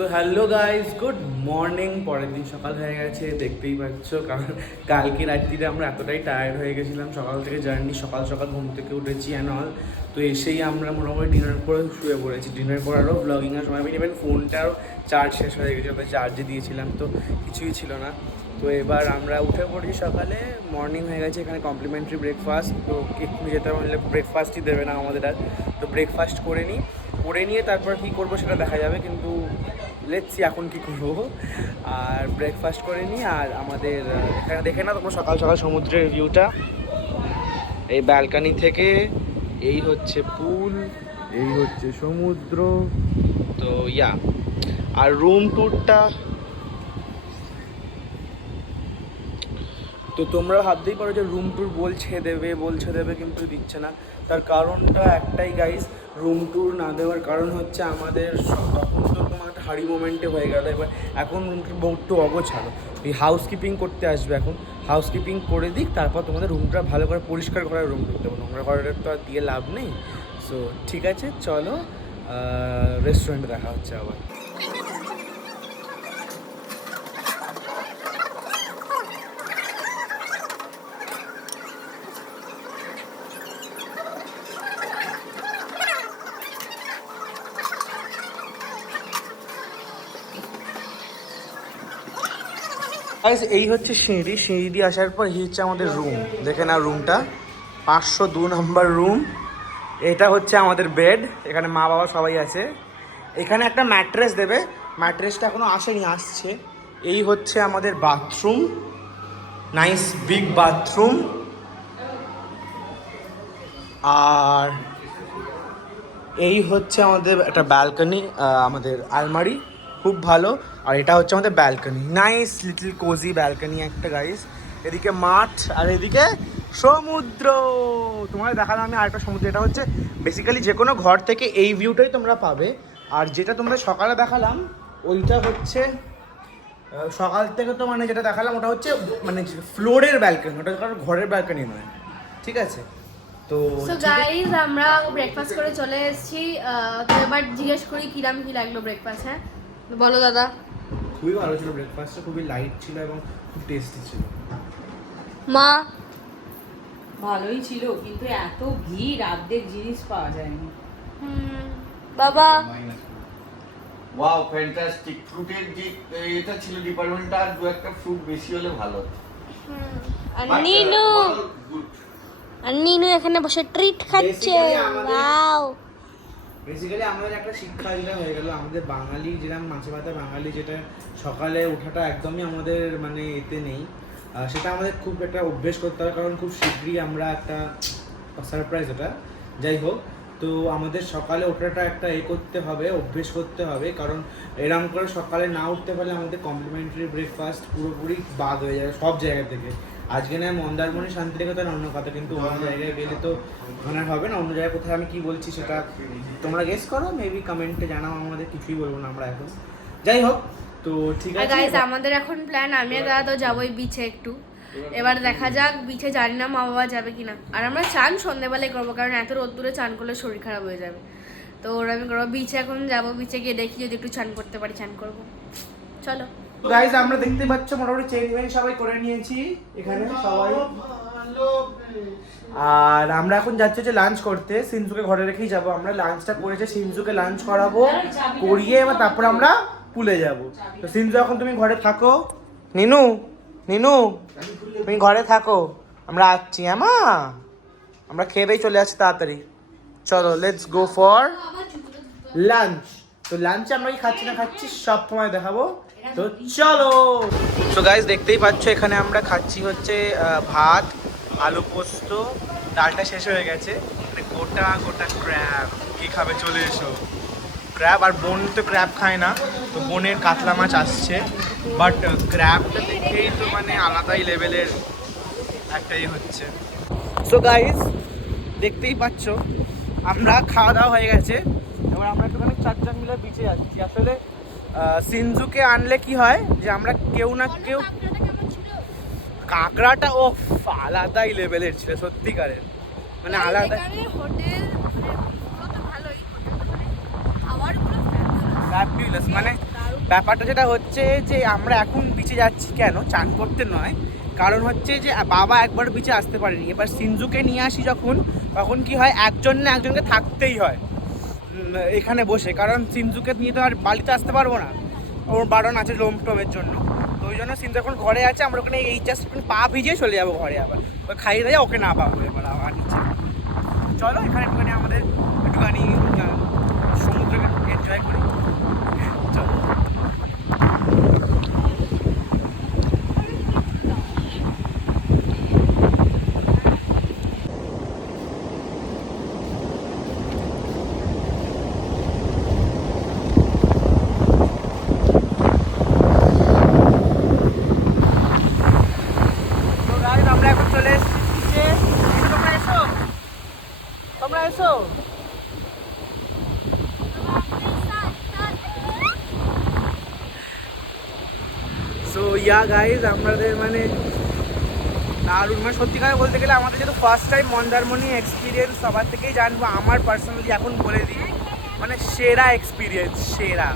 So hello guys, good morning. পরের দিন সকাল হয়ে গেছে, দেখতেই পাচ্ছ। কারণ কালকে রাত্রিরে আমরা এতটাই টায়ার্ড হয়ে গেছিলাম, সকাল থেকে জার্নি, সকাল সকাল ঘুম থেকে উঠেছি অ্যান্ড অল। তো এসেই আমরা মোটামুটি ডিনার করে শুয়ে পড়েছি। ডিনার করারও ব্লগিংয়ের সময় আমি ইভেন ফোনটারও চার্জ শেষ হয়ে গেছে, ওটা চার্জে দিয়েছিলাম, তো কিছুই ছিল না। তো এবার আমরা উঠে পড়ি সকালে, মর্নিং হয়ে গেছে। এখানে কমপ্লিমেন্টারি ব্রেকফাস্ট, তো এক্ষুনি যেতে পারলে ব্রেকফাস্টই দেবে না আমাদের আর। তো ব্রেকফাস্ট করে নিয়ে তারপর কী করবো সেটা দেখা যাবে, কিন্তু লেটস সি এখন কী করবো। আর ব্রেকফাস্ট করে নিই, আর আমাদের এখানে দেখে না তোমরা সকাল সকাল সমুদ্রের ভিউটা, এই ব্যালকানি থেকে। এই হচ্ছে পুল, এই হচ্ছে সমুদ্র। তো ইয়া, আর রুম ট্যুরটা তো তোমরা ভাবতেই পারো যে রুম ট্যুর বলছে দেবে কিন্তু দিচ্ছে না। তার কারণটা একটাই গাইস, রুম ট্যুর না দেওয়ার কারণ হচ্ছে আমাদের তখন তো তোমার একটা হাড়ি মোমেন্টে হয়ে গেল। এবার এখন রুম ট্যুর একটু অগোছালো, এই হাউসকিপিং করতে আসবে। এখন হাউসকিপিং করে দিক, তারপর তোমাদের রুমটা ভালো করে পরিষ্কার করার রুম ট্যুর দেবো। নোংরা করার তো আর দিয়ে লাভ নেই। সো ঠিক আছে, চলো রেস্টুরেন্টে দেখা হচ্ছে আবার। এই হচ্ছে সিঁড়ি দিয়ে আসার পর এই হচ্ছে আমাদের রুম। দেখে না রুমটা, 502 নম্বর রুম। এটা হচ্ছে আমাদের বেড, এখানে মা বাবা সবাই আছে। এখানে একটা ম্যাট্রেস দেবে, ম্যাট্রেসটা এখনো আসেনি, আসছে। এই হচ্ছে আমাদের বাথরুম, নাইস বিগ বাথরুম। আর এই হচ্ছে আমাদের একটা ব্যালকনি, আমাদের আলমারি খুব ভালো। আর এটা হচ্ছে আমাদের balcony, nice little cosy balcony একটা গাইস। এদিকে মাঠ আর এদিকে সমুদ্র। তোমাদের দেখালাম আমি আরেকটা সমুদ্র, এটা হচ্ছে বেসিক্যালি যে কোনো ঘর থেকে এই ভিউটাই তোমরা পাবে। আর যেটা তোমরা সকালে দেখালাম ওইটা হচ্ছে সকাল থেকে, তো মানে যেটা দেখালাম ওটা হচ্ছে মানে ফ্লোরের ব্যালকনি, ওটা কারণ ঘরের ব্যালকনি নয়, ঠিক আছে। তো গাইস আমরা ব্রেকফাস্ট করে চলে এসেছি। তো এবার জিজ্ঞেস করি কিরাম কি লাগলো ব্রেকফাস্ট। হ্যাঁ বলো দাদা। খুবই ভালো ছিল ব্রেকফাস্টটা, খুবই লাইট ছিল এবং খুব টেস্টি ছিল। মা ভালোই ছিল, কিন্তু এত ভিড়, অর্ধেক জিনিস পাওয়া যায়নি। বাবা ওয়াও ফ্যান্টাস্টিক। ফ্রুটের যে এটা ছিল ডিপার্টমেন্টটা, আর দু একটা ফ্রুট বেশি হলে ভালো হতো। আর নিনু এখানে বসে ট্রিট খাচ্ছে। ওয়াও, বেসিক্যালি আমাদের একটা শিক্ষা যেটা হয়ে গেল, আমাদের বাঙালি যেরকম মাছে ভাতে বাঙালি, যেটা সকালে ওঠাটা একদমই আমাদের মানে এতে নেই, সেটা আমাদের খুব একটা অভ্যেস করতে হবে। কারণ খুব শীঘ্রই আমরা একটা সারপ্রাইজ, ওটা যাই হোক। তো আমাদের সকালে ওঠাটা একটা করতে হবে, অভ্যেস করতে হবে। কারণ এরকম করে সকালে না উঠতে পারলে আমাদের কমপ্লিমেন্টারি ব্রেকফাস্ট পুরোপুরি বাদ হয়ে যাবে সব জায়গা থেকে। আজকে না মন্দারমণি শান্তিনিকেতন অন্য কথা, কিন্তু অন্য জায়গায় গেলে তো ওখানে হবে না। অন্য জায়গায় কোথায় আমি কি বলছি সেটা তোমরা গেস করো, মেবি কমেন্টে জানাও। আমাদের কিছুই বলবো না আমরা এখন, যাই হোক। তো ঠিক আছে গাইস আমাদের এখন প্ল্যান, আমি আর দাদা তো যাবোই বিচে একটু। এবার দেখা যাক, বিচে জানি না মা বাবা যাবে কিনা। আর আমরা চান সন্ধ্যেবেলায় করবো, কারণ এত রোদ্দুরে চান করলে শরীর খারাপ হয়ে যাবে। তো ওরা আমি করবো বিচে, এখন যাবো বিচে গিয়ে দেখি যদি একটু চান করতে পারি, চান করবো। চলো গাইস, আমরা দেখতে পাচ্ছ মোটামুটি চেঞ্জ মেঞ্জ সবাই করে নিয়েছি এখানে সবাই। আর আমরা এখন যাচ্ছি যে লাঞ্চ করতে, সিনজুকে ঘরে রেখেই যাবো। আমরা লাঞ্চটা করেছে, সিনজুকে লাঞ্চ করাবো, করিয়ে এবার তারপর আমরা পুলে যাব। তো সিনজু এখন তুমি ঘরে থাকো, নিনু তুমি ঘরে থাকো, আমরা আসছি। মা আমরা খেয়ে দিয়ে চলে আসছি তাড়াতাড়ি। চলো লেটস গো ফর লাঞ্চ। তো লাঞ্চে আমরা কি খাচ্ছি না খাচ্ছি সব সময় দেখাবো, তো চলো। সো গাইস দেখতেই পাচ্ছ এখানে আমরা খাচ্ছি হচ্ছে ভাত, আলু পোস্ত, ডালটা শেষ হয়ে গেছে, মানে গোটা ক্র্যাব। কি খাবে চলে এসো। ক্র্যাব, আর বোন তো ক্র্যাব খায় না, তো বোনের কাতলা মাছ আসছে। বাট ক্র্যাবটা দেখেই তো মানে আলাদাই লেভেলের একটাই হচ্ছে। সো গাইস দেখতেই পাচ্ছ আমরা খাওয়া দাওয়া হয়ে গেছে, এবার আমরা একটুখানি চারজন মিলে বিচে যাচ্ছি। আসলে সিনজুকে আনলে কি হয় যে আমরা কেউ না কেউ, কাঁকড়াটা ও আলাদাই লেভেলের ছিল সত্যিকারের, মানে আলাদা ফ্যাবুলাস, মানে ব্যাপারটা যেটা হচ্ছে যে আমরা এখন বিচে যাচ্ছি কেন, চান করতে নয়, কারণ হচ্ছে যে বাবা একবার বিচে আসতে পারেনি। এবার সিনজুকে নিয়ে আসি যখন, তখন কি হয়, একজন না একজনকে থাকতেই হয় এখানে বসে, কারণ সিনজুকে নিয়ে তো আর বাড়িতে আসতে পারবো না, ওর বারণ আছে লোম টোমের জন্য। তো ওই জন্য সিনজু এখন ঘরে আছে, আমরা ওখানে এই জাস্ট পা ভিজিয়ে চলে যাবো ঘরে, আবার ওই খাইয়ে দেয় ওকে না পাবো এবার আবার নিচে। চলো এখানে একটুখানি আমাদের একটুখানি সমুদ্রকে এনজয় করি। চলো। আমরা এখন চলে এসেছি, তোমরা এসো, তোমরা এসো। সো ইয়া গাইজ, আমাদের মানে দারুণ, মানে সত্যিকার বলতে গেলে আমাদের যেহেতু ফার্স্ট টাইম মন্দারমণি এক্সপিরিয়েন্স, সবার থেকেই জানবো, আমার পার্সোনালি এখন বলে দিই মানে সেরা এক্সপিরিয়েন্স, সেরা।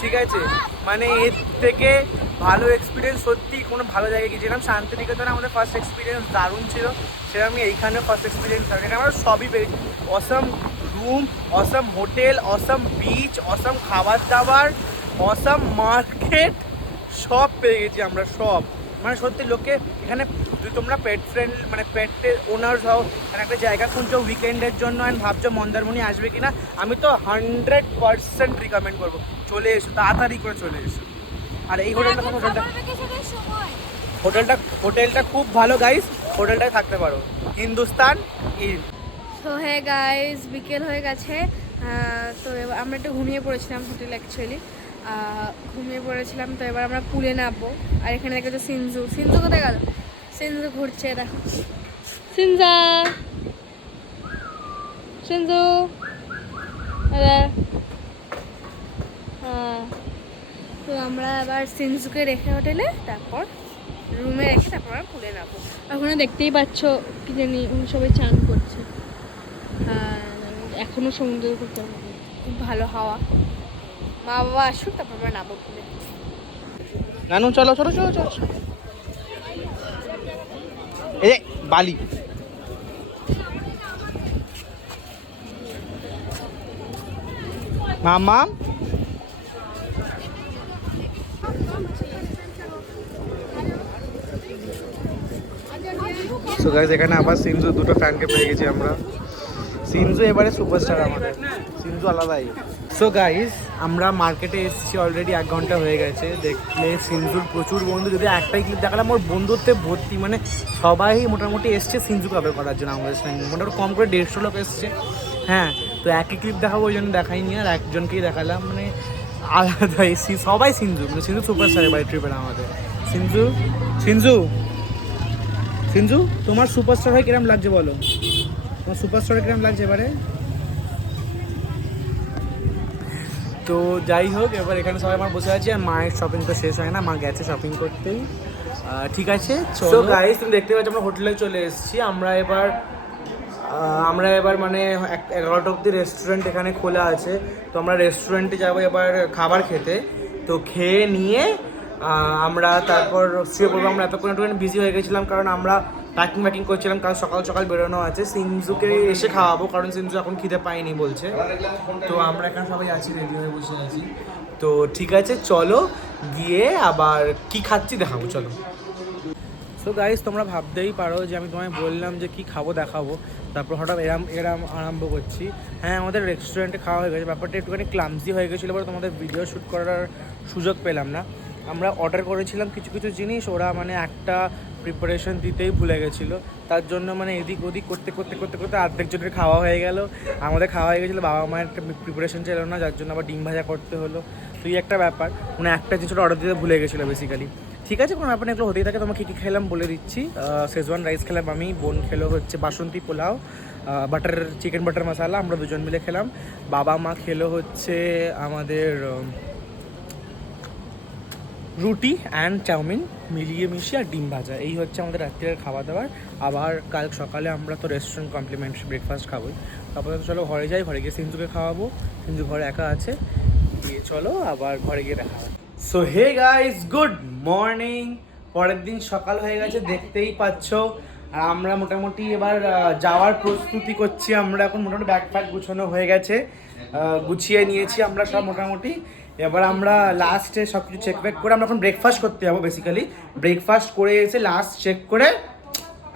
ঠিক আছে, মানে এর থেকে ভালো এক্সপিরিয়েন্স সত্যি কোনো ভালো জায়গায় গিয়েছিলাম। শান্তিনিকেতনে আমাদের ফার্স্ট এক্সপিরিয়েন্স দারুণ ছিল, সেটা আমি এইখানে ফার্স্ট এক্সপিরিয়েন্স হবে। এখানে আমরা সবই পেয়েছি, অসম রুম, অসম হোটেল, অসম বিচ, অসম খাবার দাবার, অসম মার্কেট, সব পেয়ে গেছি আমরা, সব। মানে সত্যি লোকে এখানে, যদি তোমরা পেট ফ্রেন্ড মানে পেটের ওনার্স হও, এখানে একটা জায়গা খুঁজছো উইকেন্ডের জন্য অ্যান্ড ভাবছো মন্দারমণি আসবে কিনা, আমি তো 100% রিকমেন্ড করবো, চলে এসো, তাড়াতাড়ি করে চলে এসো। আর এই হোটেলটা খুব ভালো গাইস, হোটেলটায় থাকতে পারো, হিন্দুস্তান ইন। তো হ্যাঁ গাইজ, বিকেল হয়ে গেছে। তো এবার আমরা একটু ঘুমিয়ে পড়েছিলাম হোটেলে, অ্যাকচুয়ালি ঘুমিয়ে পড়েছিলাম। তো এবার আমরা পুলে নামবো। আর এখানে দেখো সিনজু, সিনজু কোথায় গেল? সিনজু ঘুরছে, দেখো সিনজা, সিনজু, হ্যাঁ। তো আমরা এবার সিনজুকে রেখে হোটেলে, তারপর রুমে রেখে তারপর আমরা পুলে নামবো। ওখানে দেখতেই পাচ্ছ কি জানি সবাই চান করছে। এখনো সমুদ্র করতে হবে, খুব ভালো হাওয়া। মা বাবা আসুক তারপর আমরা নামবো পুলে। নানু চলো চলো চলো চলো, এই বালি। মামা সো গাইস, এখানে আবার সিনজু দুটো ফ্যানকে পেয়ে গেছি আমরা। সিনজু এবারে সুপারস্টার আমাদের, সিনজু আলাদাই। সো গাইস, আমরা মার্কেটে এসেছি অলরেডি, 1 ঘন্টা হয়ে গেছে। দেখলে সিনজুর প্রচুর বন্ধু, যদি একটাই ক্লিপ দেখালাম, ওর বন্ধুত্বে ভর্তি, মানে সবাই মোটামুটি এসছে সিনজু কভার করার জন্য আমাদের সঙ্গে, মোটামুটি কম করে 150 লোক এসছে। হ্যাঁ, তো একই ক্লিপ দেখাবো ওই জন্য দেখাইনি, আর একজনকেই দেখালাম, মানে আলাদা এসছি সবাই সিনজু, মানে সিনজু সুপারস্টার এবারে ট্রিপের আমাদের। সিনজু সিনজু সিনজু তোমার সুপারস্টার হয়ে কিরম লাগছে বলো, তোমার সুপারস্টার কিরম লাগছে এবারে? তো যাই হোক, এবার এখানে সবাই আমার বসে আছে, আর মায়ের শপিং তো শেষ হয় না, মা গেছে শপিং করতেই। ঠিক আছে, চলো গাইস, তুমি দেখতে পাচ্ছ আমরা হোটেলে চলে এসেছি। আমরা এবার মানে 11টা অবধি রেস্টুরেন্ট এখানে খোলা আছে, তো আমরা রেস্টুরেন্টে যাবো এবার খাবার খেতে। তো খেয়ে নিয়ে আমরা তারপর শুয়ে পড়বো। আমরা এতক্ষণ একটুখানি বিজি হয়ে গেছিলাম, কারণ আমরা প্যাকিং করছিলাম, কারণ সকাল সকাল বেরোনো আছে। সিনজুকে এসে খাওয়াবো, কারণ সিনজু এখন খিদে পায়নি বলছে। তো আমরা এখানে সবাই আছি, রেডি হয়ে বসে আছি। তো ঠিক আছে, চলো গিয়ে আবার কি খাচ্ছি দেখাবো, চলো। সো গাইস, তোমরা ভাবতেই পারো যে আমি তোমায় বললাম যে কি খাবো দেখাবো, তারপর হঠাৎ এরাম আরম্ভ করছি। হ্যাঁ, আমাদের রেস্টুরেন্টে খাওয়া হয়ে গেছে, ব্যাপারটা একটুখানি ক্লামজি হয়ে গেছিলো বলে তোমাদের ভিডিও শ্যুট করার সুযোগ পেলাম না। আমরা অর্ডার করেছিলাম কিছু জিনিস, ওরা মানে একটা প্রিপারেশন দিতেই ভুলে গেছিলো, তার জন্য মানে এদিক ওদিক করতে অর্ধেক জনের খাওয়া হয়ে গেল। আমাদের খাওয়া হয়ে গেছিলো, বাবা মায়ের একটা প্রিপারেশন ছিল না, যার জন্য আবার ডিম ভাজা করতে হলো। তো এই একটা ব্যাপার, মানে একটা জিনিস অর্ডার দিতে ভুলে গেছিলো বেসিক্যালি। ঠিক আছে, কোনো ব্যাপার এগুলো হতেই থাকে। তোমাকে কী খেলাম বলে দিচ্ছি। শেজওয়ান রাইস খেলাম আমি, বোন খেলো হচ্ছে বাসন্তী পোলাও, চিকেন বাটার মশালা, আমরা দুজন মিলে খেলাম। বাবা মা খেলো হচ্ছে আমাদের রুটি অ্যান্ড চাউমিন মিলিয়ে মিশিয়ে আর ডিম ভাজা। এই হচ্ছে আমাদের রাত্রির খাওয়া দাওয়ার। আবার কাল সকালে আমরা তো রেস্টুরেন্ট কমপ্লিমেন্টারি ব্রেকফাস্ট খাবোই। তারপরে তো চলো ঘরে যাই, ঘরে গিয়ে সিনজুকে খাওয়াবো। সিনজু ঘরে একা আছে, দিয়ে চলো আবার ঘরে গিয়ে দেখা হবে। So hey guys, good morning. পরের দিন সকাল হয়ে গেছে, দেখতেই পাচ্ছ। আর আমরা মোটামুটি এবার যাওয়ার প্রস্তুতি করছি। আমরা এখন মোটামুটি ব্যাগ ফ্যাগ গুছানো হয়ে গেছে, গুছিয়ে নিয়েছি আমরা সব মোটামুটি। এবার আমরা লাস্টে সব কিছু চেক ব্যাক করে আমরা এখন ব্রেকফাস্ট করতে যাবো। বেসিক্যালি ব্রেকফাস্ট করে এসে লাস্ট চেক করে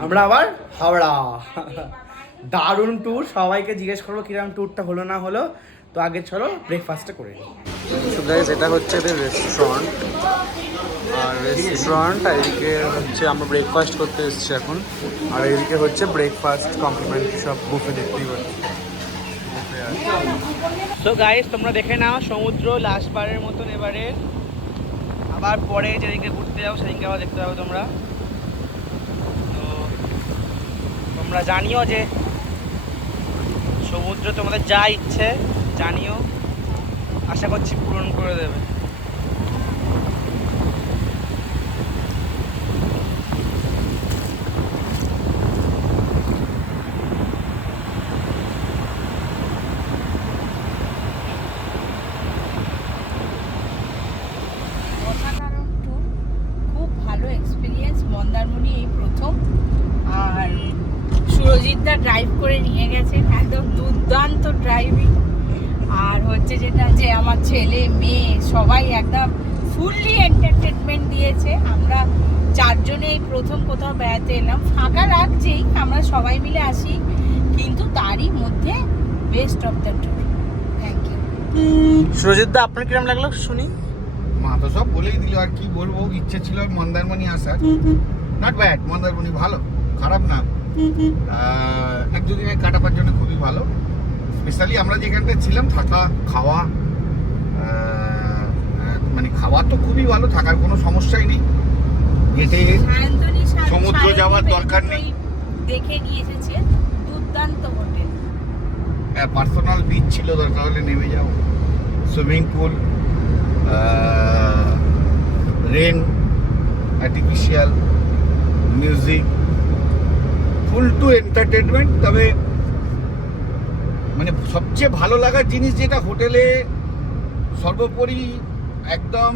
আমরা আবার হাওড়া। দারুণ ট্যুর, সবাইকে জিজ্ঞেস করবো কিরকম ট্যুরটা হলো না হলো। তো আগে চলো ব্রেকফাস্টটা করে নিই। সো গাইস, এটা হচ্ছে রেস্টুরেন্ট, আর রেস্টুরেন্ট এদিকে হচ্ছে আমরা ব্রেকফাস্ট করতে এসেছি এখন। আর এদিকে হচ্ছে ব্রেকফাস্ট কমপ্লিমেন্টারি সব বুফে দেখতেই পাচ্ছি। সো গাইস, তোমরা দেখে নাও সমুদ্র লাস্ট বারের মতন এবারে। আবার পরে যেদিকে ঘুরতে যাও সেদিনকে আবার দেখতে পাবে তোমরা। তো তোমরা জানিও যে সমুদ্র তোমাদের যা ইচ্ছে জানিও, আশা করছি পূরণ করে দেবে। অসাধারণ ট্যুর, খুব ভালো এক্সপিরিয়েন্স। মন্দারমণি এই প্রথম, আর সুরজিৎদা ড্রাইভ করে নিয়ে গেছেন, একদম দুর্দান্ত ড্রাইভিং। আর হচ্ছে যেটা যে আমার ছেলে মেয়ে সবাই একদম ফুললি এন্টারটেনমেন্ট দিয়েছে। আমরা চারজনে এই প্রথম কোথাও বেড়াতে এলাম, ফাঁকা লাগছেই, আমরা সবাই মিলে আসি, কিন্তু তারই মধ্যে best of the tour. Thank you. সুরজিৎদা, আপনার কিরম লাগলো শুনি? মা তো সব বলেই দিল, আর কি বলবো। ইচ্ছে ছিল মন্দারমণি আসার, নট ব্যাড, মন্দারমণি ভালো, খারাপ না। এক দুদিনে কাটাবার জন্য খুবই ভালো। স্পেশালি আমরা যেখানটা ছিলাম, থাকা খাওয়া, মানে খাওয়া তো খুবই ভালো, থাকার কোনো সমস্যাই নেই। গেটে সমুদ্র যাওয়ার দরকার নেই, দেখে নিয়ে এসেছে, দুর্দান্ত হোটেল। পার্সোনাল বিচ ছিল, দরকার হলে নেমে যাও। Swimming pool, rain, artificial music, full to entertainment. তবে মানে সবচেয়ে ভালো লাগার জিনিস যেটা, হোটেলে সর্বোপরি একদম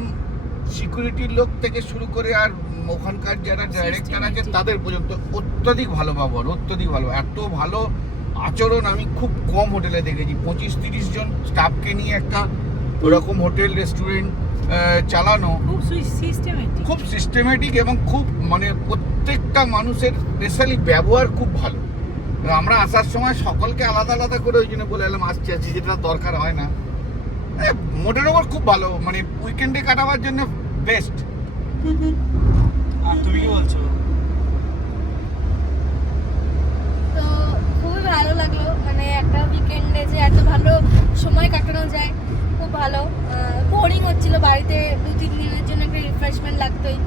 সিকিউরিটির লোক থেকে শুরু করে আর ওখানকার যারা ডাইরেক্টর আছে তাদের পর্যন্ত অত্যধিক ভালো ব্যবহার, অত্যধিক ভালো। এত ভালো আচরণ আমি খুব কম হোটেলে দেখেছি। 25-30 জন স্টাফকে নিয়ে একটা ওরকম হোটেল রেস্টুরেন্ট চালানো খুব সিস্টেমেটিক, এবং খুব মানে প্রত্যেকটা মানুষের স্পেশালি ব্যবহার খুব ভালো। আমরা আসার সময় সকলকে আলাদা আলাদা করে ওই জন্য বলে এলাম আসছি, যেটা দরকার হয় না। মোটের ওপর খুব ভালো, মানে উইকেন্ডে কাটাবার জন্য বেস্ট। আর তুমি কি বলছো? তো খুবই ভালো লাগলো, মানে একটা উইকেন্ডে যে এত ভালো সময় কাটানো যায়, খুব ভালো। বোরিং হচ্ছিল বাড়িতে, 2-3 দিনের জন্য একটা রিফ্রেশমেন্ট লাগতোই।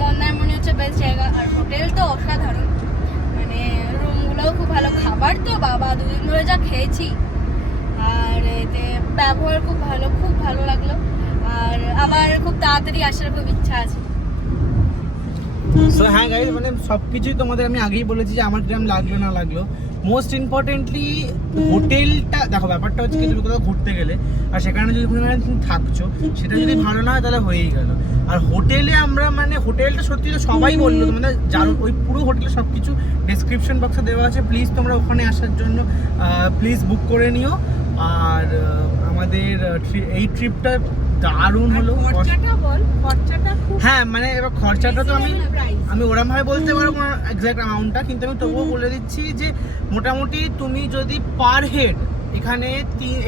মন্দারমণি হচ্ছে বেস্ট জায়গা, আর হোটেল তো অসাধারণ, মানে রুমগুলোও খুব ভালো, খাবার তো বাবা 2 দিন ধরে যা খেয়েছি। আর এতে ব্যবহার খুব ভালো লাগলো। আর আবার খুব তাড়াতাড়ি আসার খুব ইচ্ছা আছে। সো হ্যাঁ গাইস, মানে সব কিছুই তোমাদের আমি আগেই বলেছি যে আমার কিরম লাগলো না লাগলো। মোস্ট ইম্পর্টেন্টলি হোটেলটা দেখো, ব্যাপারটা হচ্ছে কি, তুমি কোথাও ঘুরতে গেলে আর সেখানে যদি তুমি থাকছো, সেটা যদি ভালো না হয় তাহলে হয়েই গেল। আর হোটেলে আমরা মানে হোটেলটা সত্যি তো সবাই বললো, তোমাদের যার ওই পুরো হোটেলে সব কিছু ডেসক্রিপশন বক্সে দেওয়া আছে। প্লিজ তোমরা ওখানে আসার জন্য প্লিজ বুক করে নিও। আর আমাদের এই ট্রিপটা দারুণ হলো। হ্যাঁ মানে এবার খরচাটা তো আমি ওরম ভাবে বলতে পারবো না এক্সাক্ট অ্যামাউন্টটা, কিন্তু আমি তবুও বলে দিচ্ছি যে মোটামুটি তুমি যদি পার হেড এখানে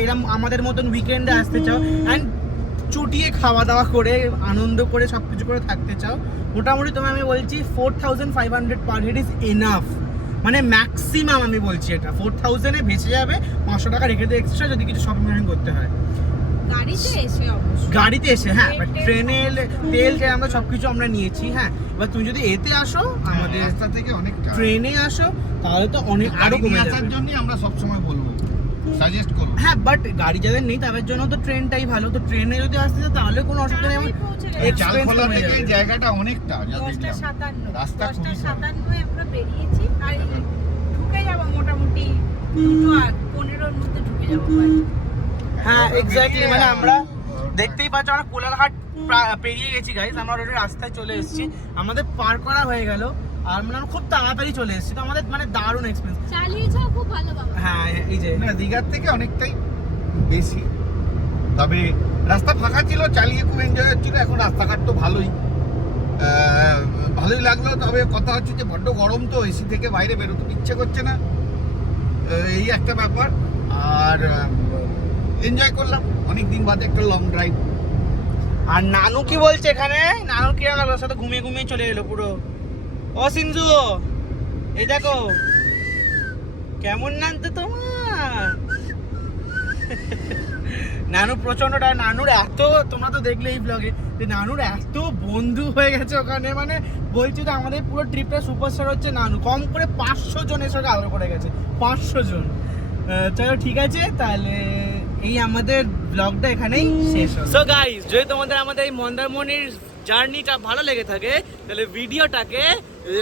এরম আমাদের মতন উইকেন্ডে আসতে চাও অ্যান্ড চুটিয়ে খাওয়া দাওয়া করে আনন্দ করে সব কিছু করে থাকতে চাও, মোটামুটি তুমি আমি বলছি 4500 পার হেড ইজ এনাফ। মানে ম্যাক্সিমাম আমি বলছি এটা 4000-এ ভেসে যাবে। 500 টাকা রেখে দিয়ে এক্সট্রা যদি কিছু শপিং করতে হয় গাড়িতে এসে। হ্যাঁ, ট্রেনে তেল আমরা সবকিছু আমরা নিয়েছি। হ্যাঁ, এবার তুমি যদি এতে আসো, আমাদের রাস্তা থেকে অনেকটা ট্রেনে আসো, তাহলে তো অনেক আরো কমে যাবে। আসার জন্য আমরা সবসময় বলবো, সাজেস্ট করব। হ্যাঁ, বাট গাড়ি যাদের নেই তাদের জন্য তো ট্রেনটাই ভালো। তো ট্রেনে যদি আসতে চাও তাহলে কোনো অসুবিধা নেই। চালখোলা থেকে জায়গাটা অনেকটা, যা দেখলাম রাস্তা খুবই 10:57 আমরা বেরিয়েছি, আর ঢুকে যাব মোটামুটি 2:15-এর মধ্যে ঢুকে যাব। হ্যাঁ এক্স্যাক্টলি, মানে আমরা দেখতেই পাচ্ছ আমরা কোলাঘাট পেরিয়ে গেছি গাইস, আমরা অলরেডি রাস্তায় চলে এসেছি, আমাদের পার করা হয়ে গেল আর মানে আমরা খুব তাড়াতাড়ি চলে এসেছি, তো আমাদের মানে দারুণ এক্সপিরিয়েন্স। চালিয়েছো খুব ভালো বাবা। হ্যাঁ এই যে না দীঘার থেকে অনেকটাই বেশি, তবে রাস্তা ফাঁকা ছিল, চালিয়ে খুব এনজয় হচ্ছিল। এখন রাস্তাঘাট তো ভালোই লাগলো, তবে কথা হচ্ছে যে বড্ড গরম, তো এসি থেকে বাইরে বেরোতে ইচ্ছে করছে না, এই একটা ব্যাপার। আর এনজয় করলাম অনেকদিন বাদে একটা লং ড্রাইভ। আর নানু কি বলছে এখানে, নানু কি লাগলো, ওর সাথে ঘুমিয়ে ঘুমিয়ে চলে এলো পুরো। ও সিনজু এই দেখো কেমন নানতো তোমার। নানু প্রচন্ডটা, নানুর এত, তোমরা তো দেখলে এই ব্লগে যে নানুর এত বন্ধু হয়ে গেছে ওখানে, মানে বলছি তো আমাদের পুরো ট্রিপটা সুপারস্টার হচ্ছে নানু, কম করে 500 জন এর সঙ্গে আলো করে গেছে, 500 জন। চলো ঠিক আছে, তাহলে এই আমাদের ব্লগটা এখানেই শেষ হলো। সো গাইস, যদি তোমাদের আমাদের এই মন্দারমণির জার্নিটা ভালো লেগে থাকে তাহলে ভিডিওটাকে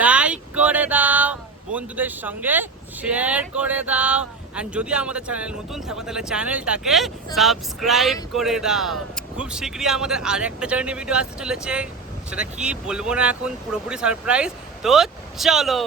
লাইক করে দাও, বন্ধুদের সঙ্গে শেয়ার করে দাও, এন্ড যদি আমাদের চ্যানেল নতুন থাকো তাহলে চ্যানেলটাকে সাবস্ক্রাইব করে দাও। খুব শীঘ্রই আমাদের আরেকটা জার্নি ভিডিও আসতে চলেছে, সেটা কি বলবো না এখন, পুরোপুরি সারপ্রাইজ। তো চলো।